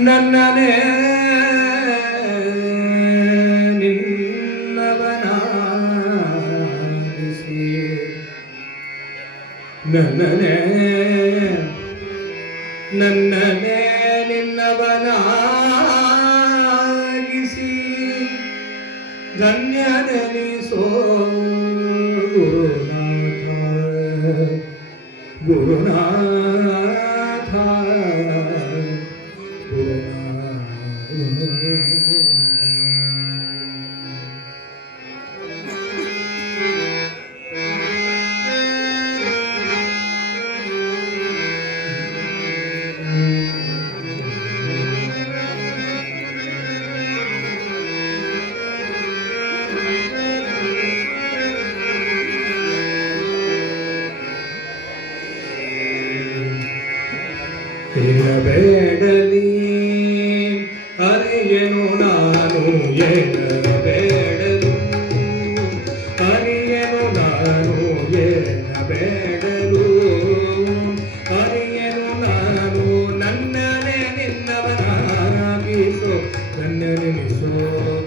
ನನ್ನನೇ ನಿನ್ನವನಾಗಿಸಿ ನನ್ನನೇ ನಿನ್ನವನಾಗಿಸಿ ಧನ್ಯನೆನಿಸೋ ಗುರುನಾಥ ಬೇಡಲಿ ಅರಿಯನು ನಾನು ಬೇಡಲು ಅರಿಯನು ನಾನು ಬೇಡಲು ಅರಿಯನು ನಾನು ನನ್ನನೇ ನಿನ್ನವನಾಗಿಸೋ ನನ್ನೆನಿಸೋ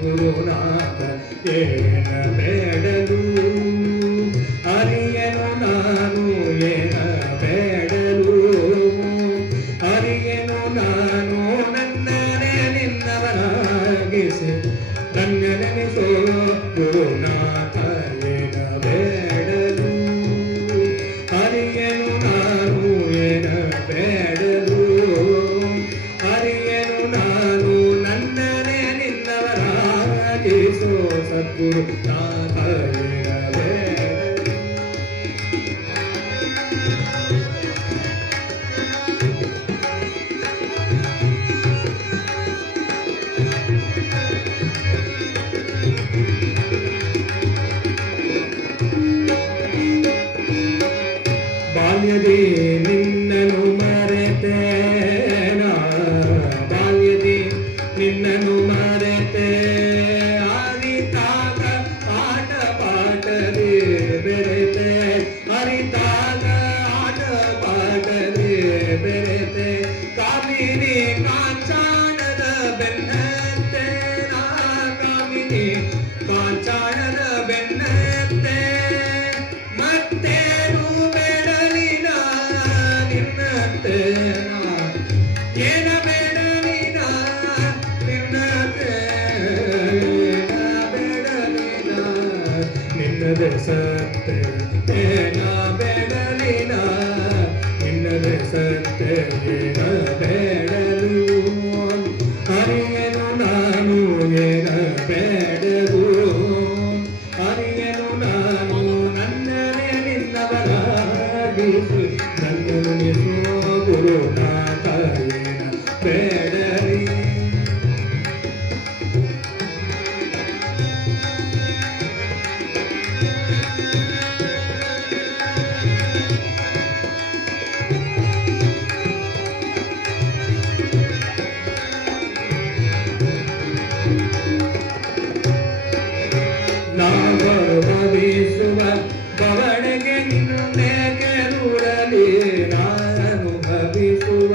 ಗುರುನಾಥ ಏನ ಬೇಡಲು ಅರಿಯನು ನಾನು ಏನ ಬೇಡಲು ಅರಿಯನು ನಾನು ನನ್ನನೇ ನಿನ್ನವನಾಗಿಸಿ ನನ್ನೆನಿಸೋ ಗುರುನಾಥ ಏನ ಬೇಡಲು ಅರಿಯನು ನಾನು ಏನ ಬೇಡಲು ಅರಿಯನು ನಾನು ನನ್ನನೇ ನಿನ್ನವನಾಗಿಸೋ ಸದ್ಗುರುನಾಥ ಏನ ಬೇಡಲು ಬಾಲ್ಯದಿ ನಿನ್ನನು ಮರೆತೇನ ಬಾಲ್ಯದಿ ನಿನ್ನನು ಮರೆತೆ ಅರಿತಾಗ ಆಟ ಪಾಠದಿ ಬೆರೆತೆ ಅರಿತಾಗ ಆಟ ಪಾಠದಿ ಬೆರೆತೆ ಕಾಮಿನಿ ಕಾಂಚಾಣದ ಬೆನ್ನತ್ತೆ ನಾ ಕಾಮಿನಿ ಕಾಂಚಾಣದ ಬೆನ್ನತ್ತೆ ಮತ್ತೇನು ಬೇಡಲಿನ ನಿನ್ನತ್ತೆ ಏನ ಬೇಡಲಿನ ನಿನ್ನತ್ತೆ ಬೇಡಲಿನ ನಿನ್ನದೆ ಸತ್ತೆ ಏನ ಬೇಡಲಿನ ನಿನ್ನದೆ ಸತ್ತೆ ಏನ ಬೇಡಲು ಅರಿಯನು ನಾನು ಏನ ಬೇಡಲು ಅರಿಯನು ನಾನು ನನ್ನನೇ ನಿನ್ನವನಾಗಿಸಿ ನನ್ನೆನಿಸೋ ಗುರುನಾಥ ಏನ ಬೇಡಲಿ ನಾವು ಭವಿಸುವ ಬವಣೆಗೆ ನಿನ್ನೇಕೆ ದೂರಲಿ ನಾನು ಭವಿಸುವ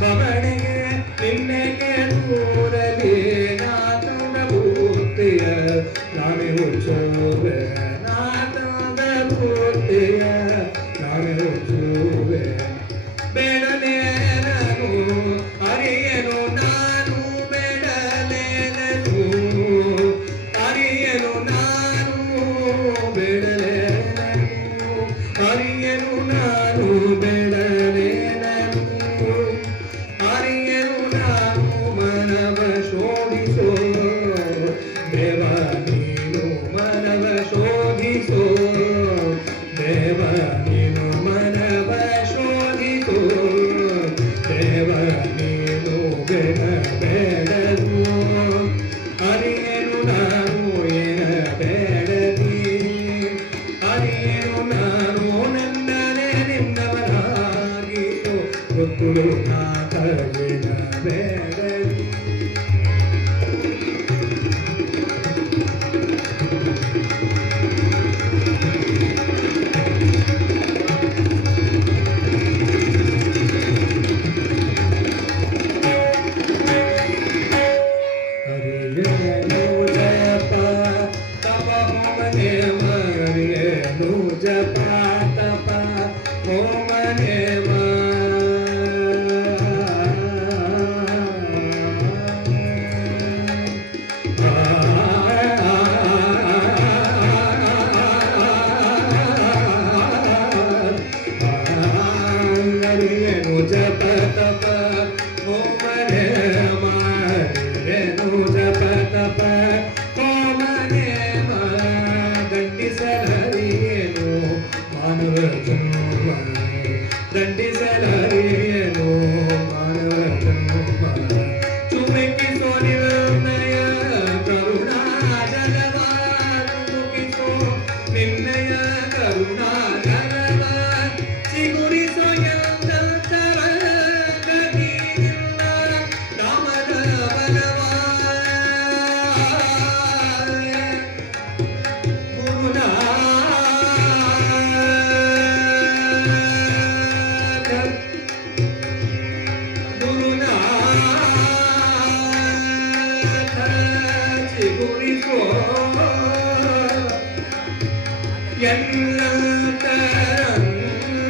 ಬವಣೆಗೆ ನಿನ್ನೇಕೆ ದೂರಲಿ ನಾತನ ಭೂತಿಯ ನಾಮೆ ಹುಚ್ಚುವೆ ನಾತನ ಭೂತಿಯ ನಾಮೆ ಹುಚ್ಚುವೆ ಬೇಡಲೇನನು ಅರಿಯನು ನಾನು ಬೇಡಲೇನನು ಅರಿಯನು ನಾನು ಬೇಡಲೇನನು ಅರಿಯನು ನಾನು ಬೇಡಲೇನನು ಅರಿಯನು ನಾನು ಮನವ ಶೋಧಿಸೋ ದೇವ ನೀನು ಮನವ ಶೋಧಿಸೋ ದೇವ ನೀನು ಮನವ ಶೋಧಿಸೋ ದೇವ ನೀನು ಬೇಡಲು ಅರಿಯನು ನಾನು ಏನ ಬೇಡಲಿ ಅರಿಯನು ನಾನು ನನ್ನನೇ ನಿನ್ನವನಾಗಿಸೋ ಗುರುನಾಥ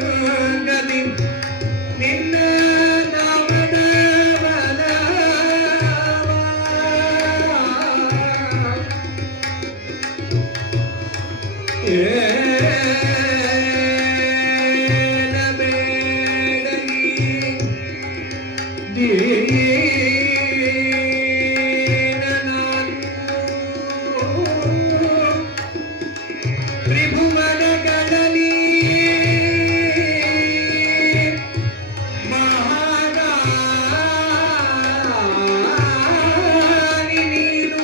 ಎಲ್ಲಂತರಂಗದಿ ನಿನ್ನ ನಾಮದ ಬಲವ ತ್ರಿಭುವನಗಳಲ್ಲಿ ಮಹಾರಾಣಿ ನೀನು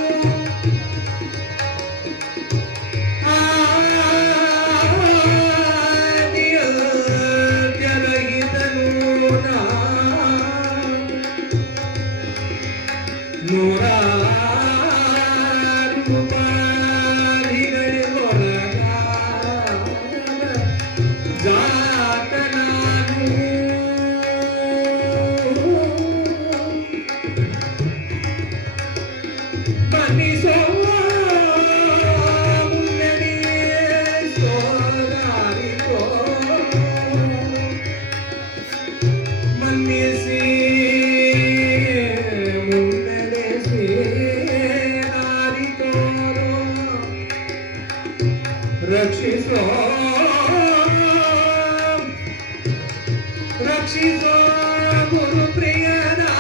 ಆದಿಯರಹಿತನು ನೂರಾರು ಬಾರಿಗಳಿಗೊಳಗಾದ ಜಾತನಾನು ಮನ್ನಿಸೋ ಮುನ್ನಡೆ ಸೋದಾರಿಕೋ ಮನ್ನಿಸಿ ಮುನ್ನಡೆಸಿ ದಾರಿತೋರೋ ರಕ್ಷಿಸೋ ರಕ್ಷಿಸೋ ಗುರು ಪ್ರಿಯದಾಸನ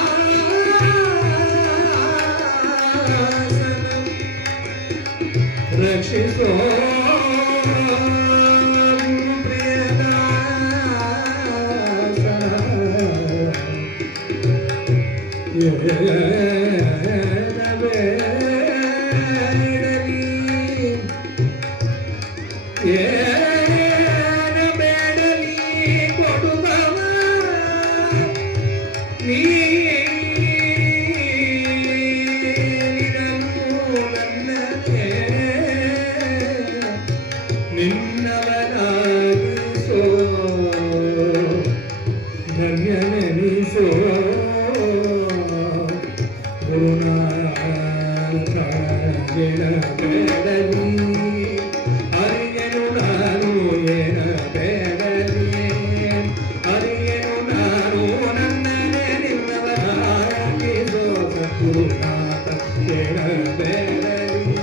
ರಕ್ಷಿಸೋ ಗುರು ಬೇಡಲಿ ಕೊಡುವವ ನೀನಿರಲು ನನ್ನಗೆ ನಿನ್ನವನಾಗಿಸೋ ಧನ್ಯನೆನಿಸೋ ಗುರುನಾಥ ಬೇಡಲಿ ಅರಿಯನು ನಾನು ಏನ ಬೇಡಲಿ ಅರಿಯನು ನಾನು ನನ್ನನೆ ನಿನ್ನವನಾಗಿಸೋ ಸದ್ಗುರುನಾಥ ಬೇಡಬೇಡಲಿ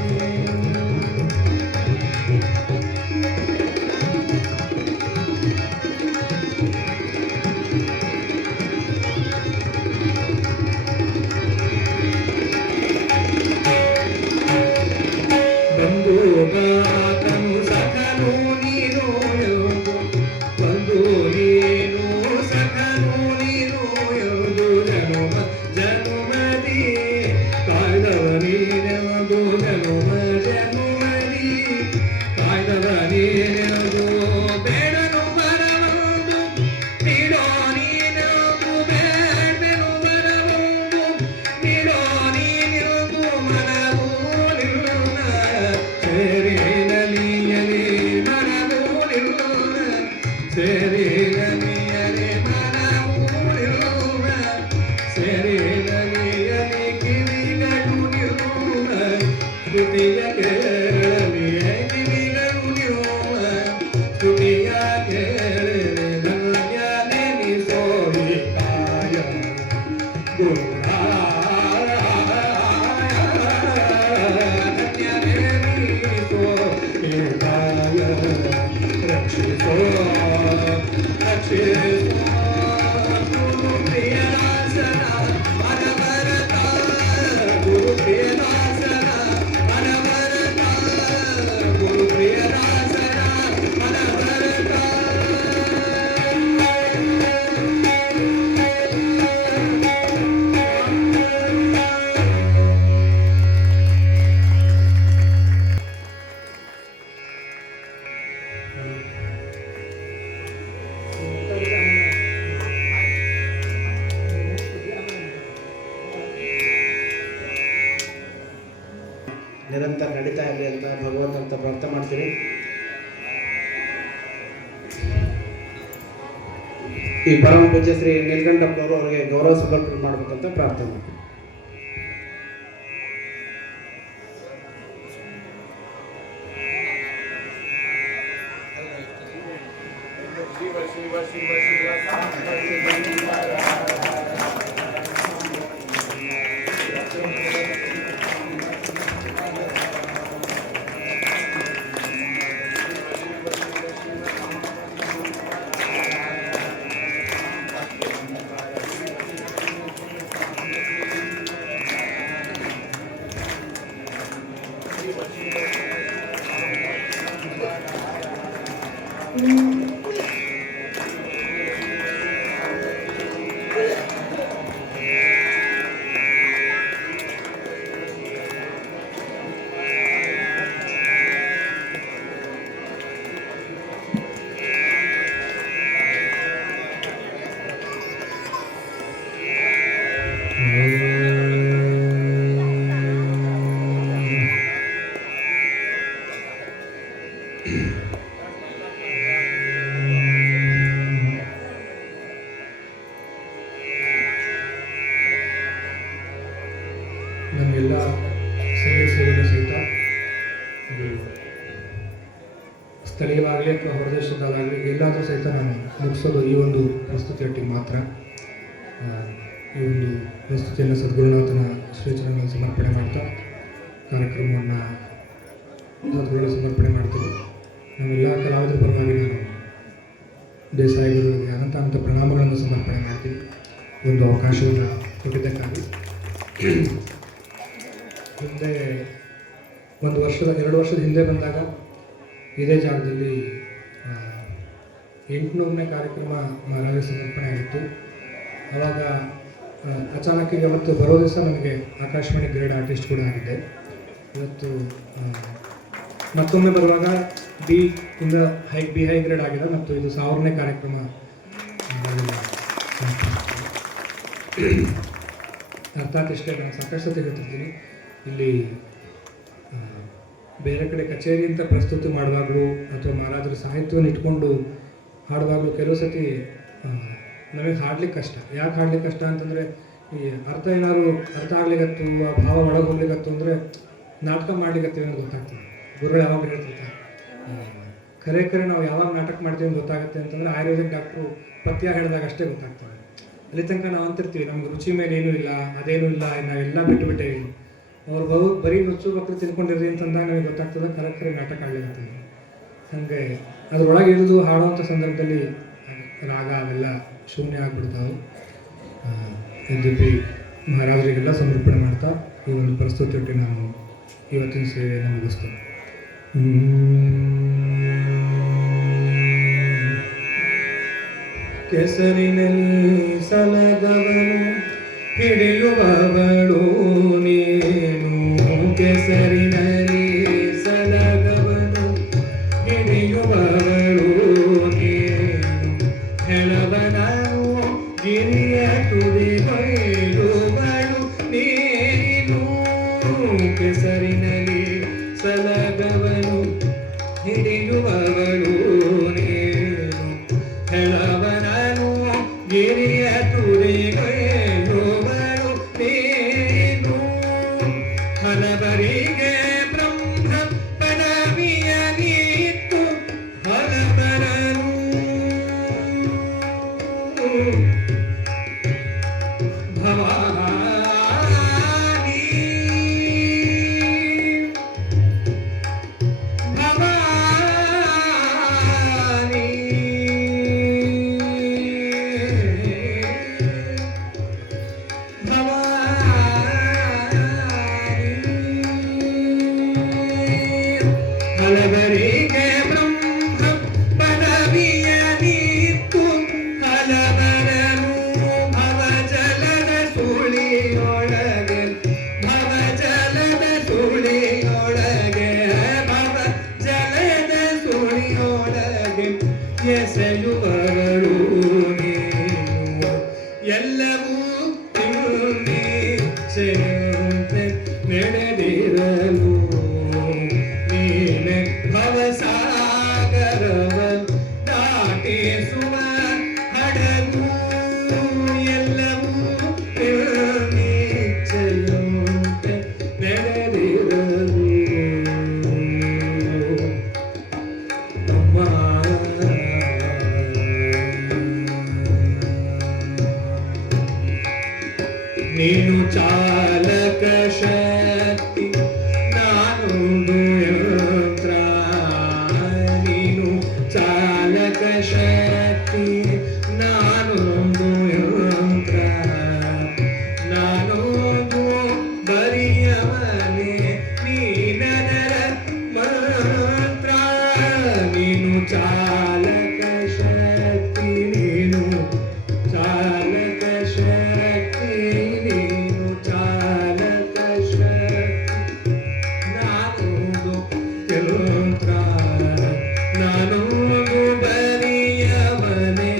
ಬಂಧುಗಾತನು ಸಖನು ನೀನು ಬಂಧು ನೀನು ಸಖನು ನೀನು ಎಂದು ಜನುಮದಿ ಕಾಯ್ದವ ನೀನೆಂದು ಜನುಮದಿ ಕಾಯ್ದವ ನೀನೆಂದು ಬೇಡನು ಬರವೊಂದು ನೀಡೋ ನೀನೆಂದು ಬೇಡನು ಬರವೊಂದು ನೀಡೋ ನೀನೆಂದು ಮನವು ನಿನ್ನ ಸೇರಿನಲಿಯಲಿ ಮನವು ನಿನ್ನ ಸೇರಿನಲಿಯಲಿ ಮನವು ನಿನ್ನ ಸೇರಿನಲಿಯಲಿ ಕಿವಿಗಳು ನಿನ್ನ ಸ್ತುತಿಯ ಕೇಳಲಿಯ ಕಿವಿಗಳು ನಿನ್ನ ಸ್ತುತಿಯ ಕೇಳಲಿ ಧನ್ಯನೆನಿಸೋ ವಿಕಾಯ ಗುರುರಾಯ ಧನ್ಯನೆನಿಸೋ ವಿಕಾಯ ರಕ್ಷಿಸೋ ರಕ್ಷಿಸೋ ಗುರು ಪ್ರಿಯದಾಸನ ಅನವರತ ಗುರು ಪ್ರಿಯದಾಸನ ಅನವರತ ಗುರು ಪ್ರಿಯದಾಸನ ಅನವರತ ನಿರಂತರ ನಡೀತಾ ಇರಲಿ ಅಂತ ಭಗವಂತ ಪ್ರಾರ್ಥನೆ ಮಾಡ್ತೀವಿ. ಈ ಪರಮ ಪೂಜ್ಯ ಶ್ರೀ ನೀಲಕಂಠಪ್ಪನವರು ಅವರಿಗೆ ಗೌರವ ಸಮರ್ಪಣೆ ಮಾಡಬೇಕಂತ ಪ್ರಾರ್ಥನೆ ಮಾಡ್ತೀವಿ. ನಮಗೆಲ್ಲ ಸದಸ್ಯರು ಸಹಿತ ಇದು ಸ್ಥಳೀಯವಾಗಲಿ ಅಥವಾ ಹೊರದೇಶದಲ್ಲಾಗಲಿ ಎಲ್ಲಾದರೂ ಸಹಿತ ನಾನು ಮುಗಿಸೋದು ಈ ಒಂದು ಪ್ರಸ್ತುತಿಯೊಟ್ಟಿಗೆ ಮಾತ್ರ. ಈ ಒಂದು ಪ್ರಸ್ತುತಿಯನ್ನು ಸದ್ಗುರುನಾಥನ ಶ್ರೀಚರಣಗಳಲ್ಲಿ ಸಮರ್ಪಣೆ ಮಾಡ್ತಾ ಕಾರ್ಯಕ್ರಮವನ್ನು ಸದ್ಗುರುಗಳಿಗೆ ಸಮರ್ಪಣೆ ಮಾಡ್ತೀನಿ. ನಾವೆಲ್ಲ ಕಲಾವಿದರ ಪರವಾಗಿ ನಾನು ದೇಸಾಯಿ ಗುರುಗಳಿಗೆ ಅನಂತ ಪ್ರಣಾಮಗಳನ್ನು ಸಮರ್ಪಣೆ ಮಾಡ್ತೀನಿ ಒಂದು ಅವಕಾಶವನ್ನು ಕೊಟ್ಟಿದ್ದಕ್ಕಾಗಿ. ಹಿಂದೆ 2 ವರ್ಷದ ಹಿಂದೆ ಬಂದಾಗ ಇದೇ ಜಾಗದಲ್ಲಿ 800ನೇ ಕಾರ್ಯಕ್ರಮ ಮಹಾರಾಜ ಸಮರ್ಪಣೆ ಆಗಿತ್ತು. ಆವಾಗ ಅಚಾನಕ್ಕಿಗೆ ಅವತ್ತು ಬರೋ ದಿವಸ ನನಗೆ ಆಕಾಶವಾಣಿ ಗ್ರೇಡ್ ಆರ್ಟಿಸ್ಟ್ ಕೂಡ ಆಗಿದ್ದೆ. ಇವತ್ತು ಮತ್ತೊಮ್ಮೆ ಬರುವಾಗ ಬಿ ಹೈ ಗ್ರೇಡ್ ಆಗಿದೆ ಮತ್ತು ಇದು 1000ನೇ ಕಾರ್ಯಕ್ರಮ. ಅರ್ಥಾತ್ ಇಷ್ಟೇ, ನಾನು ಸಾಕಷ್ಟು ಸತಿ ಹೇಳ್ತಿರ್ತೀನಿ, ಇಲ್ಲಿ ಬೇರೆ ಕಡೆ ಕಚೇರಿ ಅಂತ ಪ್ರಸ್ತುತಿ ಮಾಡುವಾಗಲೂ ಅಥವಾ ಮಹಾರಾಜರ ಸಾಹಿತ್ಯವನ್ನು ಇಟ್ಕೊಂಡು ಹಾಡುವಾಗಲೂ ಕೆಲವು ಸತಿ ನಮಗೆ ಹಾಡ್ಲಿಕ್ಕೆ ಕಷ್ಟ. ಯಾಕೆ ಹಾಡ್ಲಿಕ್ಕೆ ಕಷ್ಟ ಅಂತಂದರೆ, ಈ ಅರ್ಥ ಆಗ್ಲಿಕ್ಕತ್ತು, ಆ ಭಾವ ಒಳಗೆ ಹೋಗ್ಲಿಕ್ಕತ್ತು ಅಂದರೆ ನಾಟಕ ಮಾಡ್ಲಿಕ್ಕತ್ತೀವಿ ಅಂತ ಗೊತ್ತಾಗ್ತದೆ. ಗುರುಗಳು ಯಾವಾಗ ಹೇಳ್ತಿರ್ತಾರೆ, ಖರೆ ನಾವು ಯಾವಾಗ ನಾಟಕ ಮಾಡ್ತೀವಿ ಅಂತ ಗೊತ್ತಾಗುತ್ತೆ ಅಂತಂದರೆ ಆಯುರ್ವೇದಿಕ್ ಡಾಕ್ಟ್ರು ಪಥ್ಯ ಹೇಳಿದಾಗ ಅಷ್ಟೇ ಗೊತ್ತಾಗ್ತದೆ. ಅಲ್ಲಿ ತನಕ ನಾವು ಅಂತಿರ್ತೀವಿ ನಮ್ಗೆ ರುಚಿ ಮೇಲೆ ಏನೂ ಇಲ್ಲ, ಅದೇನೂ ಇಲ್ಲ, ನಾವೆಲ್ಲ ಬಿಟ್ಟುಬಿಟ್ಟೇವಿ, ಅವ್ರು ಬರೀ ನುಚ್ಚು ಮಕ್ಕಳು ತಿಳ್ಕೊಂಡಿರ್ರಿ ಅಂತಂದಾಗ ನಮಗೆ ಗೊತ್ತಾಗ್ತದೆ ಖರೆ ನಾಟಕ ಆಡ್ಲಿಕ್ಕಂತಂದು. ಹಾಗೆ ಅದ್ರೊಳಗೆ ಇಳಿದು ಹಾಡುವಂಥ ಸಂದರ್ಭದಲ್ಲಿ ರಾಗ ಅವೆಲ್ಲ ಶೂನ್ಯ ಆಗಿಬಿಡ್ತಾವೆ. ಯದ್ಯಪಿ ಮಹಾರಾಜರಿಗೆಲ್ಲ ಸಮರ್ಪಣೆ ಮಾಡ್ತಾ ಈ ಒಂದು ಪ್ರಸ್ತುತಿಯೊಟ್ಟಿಗೆ ನಾನು ಇವತ್ತಿನ ಸೇವೆಯನ್ನು ಮುಗಿಸ್ತೇನೆ. ಕೆಸರಿನಲ್ಲಿ ಸಲಗವನು ಹಿಡಿಯುವವಳು ನೀನು, ಕೆಸರಿನಲ್ಲಿ ಸಲಗವನು ಹಿಡಿಯುವವಳು ನೀನು, ಹೆಳವನನು ಗಿರಿಯ ತುದಿಗೊಯ್ಯುವಳು ನೀನು, ಕೆಸರಿನಲ್ಲಿ ಸಲಗವನು ಹಿಡಿಯುವವಳು ನೀನು, ಹೆಳವನನು ಗಿರಿಯ ತುದಿಗೊಯ್ಯುವಳು ನೀನು, ಹಲವರಿಗೆ ಬ್ರಹ್ಮ ಪದವಿಯ ನೀತ್ತು ಹಲವರನು ಭವಾನಿ ಭವಾನಿ ಹಲವರಿಗೆ ಬ್ರಹ್ಮ ಪದವಿಯ ನೀತ್ತು ಹಲವರನು ಭವಜಲದ ಸುಳಿಯೊಳಗೆ, ಭವಜಲದ ಸುಳಿಯೊಳಗೆ, ಭವಜಲದ ಸುಳಿಯೊಳಗೆ ಎಸೆಯುವವಳು ನೀನು, ಎಲ್ಲವೂ ಸೇರಂತೆ ನಡೆದಿರಲು ನೀನೆ ನೀನು ಚಾಲಕ ಶಕ್ತಿ ನಾನೊಂದು ಯಂತ್ರ ನೀನು ಚಾಲಕ ಶಕ್ತಿ ನಾನೊಂದು ಯಂತ್ರ ನಾನೊಂದು ಬರಿಯವನೇ ನೀನದರ ಮಂತ್ರ ನೀನು ಚಾಲಕ ಶಕ್ತಿ ನೀನು ಚಾಲಕ ಶಕ್ತಿ ನೀನು ಚಾಲಕ ಶಕ್ತಿ ನಾನೊಂದು ಯಂತ್ರ ನಾನೊಂದು ಬರಿಯವನೇ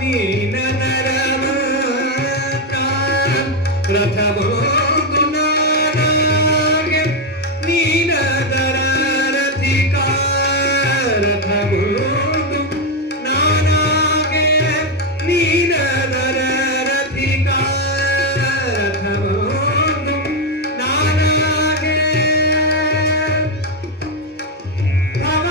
ನೀನದರ ಮಂತ್ರ ರಥಬಹುದು ನಾನಾಗೆ ನೀನದರ ರಥಿಕ ರಥಬಹುದು ನಾನಾಗೆ ನೀನದರ ರಥಿಕ ರಥಬಹುದು ನಾನಾಗೆ ಭವ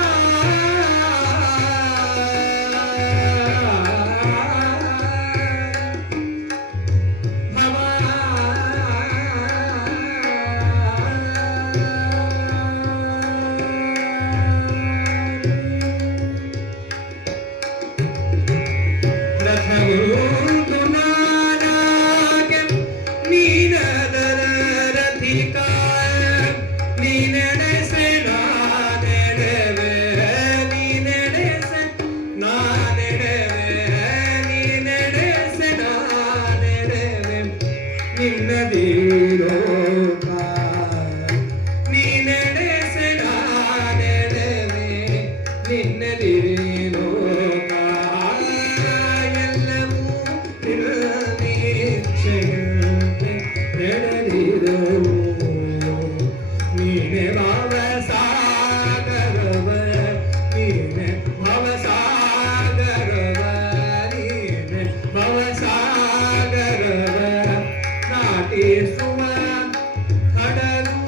ರಥವುದು ನಾನಾಗೆ ನೀನದರ ರಥಿಕ ನೀನೆಡೆಸೆ ನಾನೆಡೆವೆ ನೀನೆಡೆಸೆ ನಾನೆಡೆವೆ ನೀನೆಡೆಸೆ ನಾನೆಡೆವೆ ನಿನ್ನದಿರೋಕ ನೀನೆಡೆಸೆ ನಾನೆಡೆವೆ ನಿನ್ನದಿರೋಕ ಎಲ್ಲವೂ ನಿರೀಕ್ಷೆಯಂತೆ ನಡೆದಿರುವು ನೀನೆ ಭವಸಾಗರವ ನೀನೆ ಭವಸಾಗರವ ನೀನೆ ಭವಸಾಗರವ ನಾಟಿಸುವ ಹಡಗು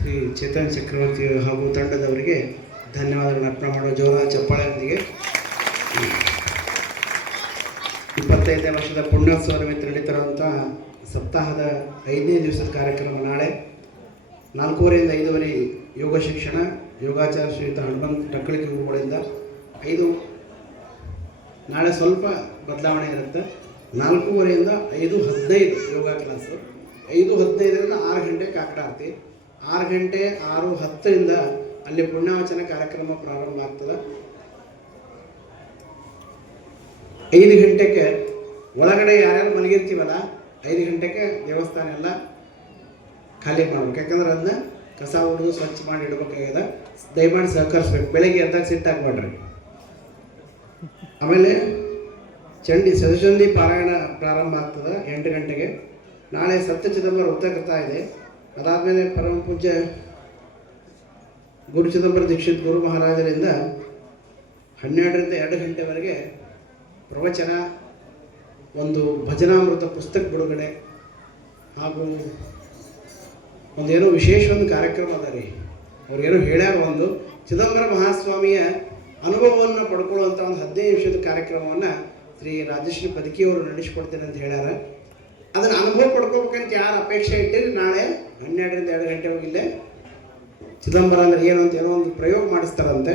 ಶ್ರೀ ಚೇತನ್ ಚಕ್ರವರ್ತಿ ಹಾಗೂ ತಂಡದವರಿಗೆ ಧನ್ಯವಾದಗಳನ್ನು ಅರ್ಪಣೆ ಮಾಡುವ ಜೋರಾದ ಚಪ್ಪಾಳೆಯೊಂದಿಗೆ 25ನೇ ವರ್ಷದ ಪುಣ್ಯೋತ್ಸವ ನಿಮಿತ್ತ ನಡೀತಿರುವಂಥ ಸಪ್ತಾಹದ 5ನೇ ದಿವಸದ ಕಾರ್ಯಕ್ರಮ ನಾಳೆ 4:30ರಿಂದ 5:00 ಯೋಗ ಶಿಕ್ಷಣ ಯೋಗಾಚಾರ ಶ್ರೀಯುತ ಹನುಮಂತ್ ಟಕ್ಕಳಿಕೆ ಗುರುಗಳಿಂದ 5 ನಾಳೆ ಸ್ವಲ್ಪ ಬದಲಾವಣೆ ಇರುತ್ತೆ 4:30ರಿಂದ 5:15 ಯೋಗ ಕ್ಲಾಸು 5:15ರಿಂದ 6 ಗಂಟೆ ಕಾಕಡ ಆರತಿ 6 ಗಂಟೆ 6:10ರಿಂದ ಅಲ್ಲಿ ಪುಣ್ಯವಾಚನ ಕಾರ್ಯಕ್ರಮ ಪ್ರಾರಂಭ ಆಗ್ತದೆ 5 ಗಂಟೆಗೆ ಒಳಗಡೆ ಯಾರ್ಯಾರು ಮಲಗಿರ್ತೀವಲ್ಲ 5 ಗಂಟೆಗೆ ದೇವಸ್ಥಾನ ಎಲ್ಲ ಖಾಲಿ ಮಾಡ್ಬೇಕು ಯಾಕಂದ್ರೆ ಅದನ್ನ ಕಸ ಹೊಡೆದು ಸ್ವಚ್ಛ ಮಾಡಿ ಇಡಬೇಕಾಗ್ಯದ ದಯಮಾಡಿ ಸಹಕರಿಸ್ಬೇಕು ಬೆಳಗ್ಗೆ ಎದ್ದಾಗ ಸಿಟ್ಟಾಗ್ಬೇಡ್ರಿ ಆಮೇಲೆ ಸದಚಂಡಿ ಪಾರಾಯಣ ಪ್ರಾರಂಭ ಆಗ್ತದೆ 8 ಗಂಟೆಗೆ ನಾಳೆ ಸತ್ಯ ಚಿದಂಬರ ವೃತ್ತಕಥಾ ಇದೆ ಅದಾದಮೇಲೆ ಪರಮ ಪೂಜ್ಯ ಗುರು ಚಿದಂಬರ ದೀಕ್ಷಿತ್ ಗುರು ಮಹಾರಾಜರಿಂದ 12ರಿಂದ 2 ಗಂಟೆವರೆಗೆ ಪ್ರವಚನ ಒಂದು ಭಜನಾಮೃತ ಪುಸ್ತಕ ಬಿಡುಗಡೆ ಹಾಗೂ ಒಂದೇನೋ ವಿಶೇಷ ಒಂದು ಕಾರ್ಯಕ್ರಮ ಅದ ರೀ ಅವ್ರಿಗೇನೋ ಹೇಳ್ಯಾರ ಒಂದು ಚಿದಂಬರ ಮಹಾಸ್ವಾಮಿಯ ಅನುಭವವನ್ನು ಪಡ್ಕೊಳ್ಳುವಂಥ ಒಂದು 15 ನಿಮಿಷದ ಕಾರ್ಯಕ್ರಮವನ್ನು ಶ್ರೀ ರಾಜಶ್ರೀ ಬದುಕಿಯವರು ನಡೆಸಿಕೊಡ್ತೇನೆ ಅಂತ ಹೇಳ್ಯಾರ ಅದನ್ನು ಅನುಭವ ಪಡ್ಕೋಬೇಕಂತ ಯಾರು ಅಪೇಕ್ಷೆ ಇಟ್ಟಿರಿ ನಾಳೆ 12ರಿಂದ 2 ಗಂಟೆ ಹೋಗಿಲ್ಲೇ ಚಿದಂಬರ ಅಂದರೆ ಏನು ಅಂತ ಏನೋ ಒಂದು ಪ್ರಯೋಗ ಮಾಡಿಸ್ತಾರಂತೆ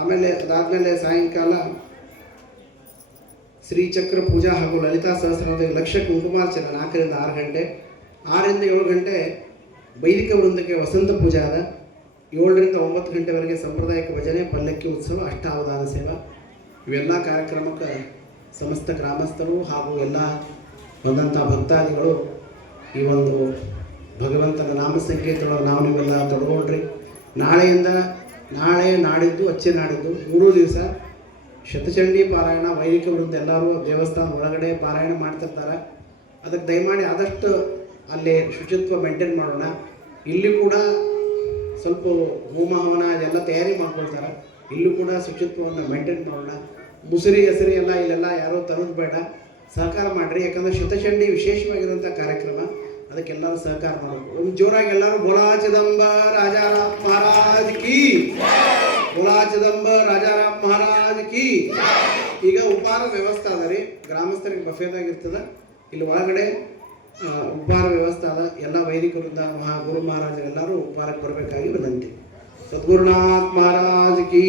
ಆಮೇಲೆ ಅದಾದಮೇಲೆ ಸಾಯಂಕಾಲ ಶ್ರೀಚಕ್ರ ಪೂಜಾ ಹಾಗೂ ಲಲಿತಾ ಸಹಸ್ರನಾಮ ಲಕ್ಷ ಕುಂಕುಮಾರ್ಚನೆ 4ರಿಂದ 6 ಗಂಟೆ 6ರಿಂದ 7 ಗಂಟೆ ವೈದಿಕ ವೃಂದಕ್ಕೆ ವಸಂತ ಪೂಜೆ ಆದ 7ರಿಂದ 9 ಗಂಟೆವರೆಗೆ ಸಾಂಪ್ರದಾಯಿಕ ಭಜನೆ ಪಲ್ಲಕ್ಕಿ ಉತ್ಸವ ಅಷ್ಟಾವಧಾನ ಸೇವಾ ಇವೆಲ್ಲ ಕಾರ್ಯಕ್ರಮಕ್ಕೆ ಸಮಸ್ತ ಗ್ರಾಮಸ್ಥರು ಹಾಗೂ ಎಲ್ಲ ಬಂದಂಥ ಭಕ್ತಾದಿಗಳು ಈ ಒಂದು ಭಗವಂತನ ನಾಮ ಸಂಕೀರ್ತನವನ್ನು ನಾವು ನೀವೆಲ್ಲ ತೊಡ್ಕೊಂಡ್ರಿ ನಾಳೆ ನಾಡಿದ್ದು ಅಚ್ಚೆ ನಾಡಿದ್ದು 3 ದಿವಸ ಶತಚಂಡಿ ಪಾರಾಯಣ ವೈದಿಕ ವೃಂದ ಎಲ್ಲರೂ ದೇವಸ್ಥಾನ ಒಳಗಡೆ ಪಾರಾಯಣ ಮಾಡ್ತಿರ್ತಾರೆ ಅದಕ್ಕೆ ದಯಮಾಡಿ ಆದಷ್ಟು ಅಲ್ಲಿ ಶುಚಿತ್ವ ಮೇಂಟೈನ್ ಮಾಡೋಣ ಇಲ್ಲಿ ಕೂಡ ಸ್ವಲ್ಪ ಹೋಮ ಹವನ ಅದೆಲ್ಲ ತಯಾರಿ ಮಾಡ್ಕೊಳ್ತಾರೆ ಇಲ್ಲೂ ಕೂಡ ಶುಚಿತ್ವವನ್ನು ಮೇಂಟೈನ್ ಮಾಡೋಣ ಮುಸುರಿ ಹೆಸರಿ ಎಲ್ಲ ಇಲ್ಲೆಲ್ಲ ಯಾರೋ ತರೋದು ಬೇಡ, ಸಹಕಾರ ಮಾಡಿರಿ. ಯಾಕಂದರೆ ಶತಚಂಡಿ ವಿಶೇಷವಾಗಿರುವಂಥ ಕಾರ್ಯಕ್ರಮ, ಅದಕ್ಕೆಲ್ಲರೂ ಸಹಕಾರ ಮಾಡಬೇಕು. ಒಂದು ಜೋರಾಗಿ ಎಲ್ಲರೂ ಬೋಲಾ ಚಿದಂಬ ರಾಜಾರಾಮ್ ಮಹಾರಾಜ್ ಕಿ, ಬೋಲಾ ಚಿದಂಬ ರಾಜಾರಾಮ್ ಮಹಾರಾಜ್ ಕಿ. ಈಗ ಉಪಹಾರ ವ್ಯವಸ್ಥೆ ಅದ ರೀ, ಗ್ರಾಮಸ್ಥರಿಗೆ ಬಫೇದಾಗಿರ್ತದೆ. ಇಲ್ಲಿ ಒಳಗಡೆ ಉಪಹಾರ ವ್ಯವಸ್ಥೆ ಅದ. ಎಲ್ಲ ವೈದಿಕರಿಂದ ಗುರು ಮಹಾರಾಜರೆಲ್ಲರೂ ಉಪಹಾರಕ್ಕೆ ಬರಬೇಕಾಗಿ ವಿನಂತಿ. ಸದ್ಗುರುನಾಥ್ ಮಹಾರಾಜ್ ಕಿ.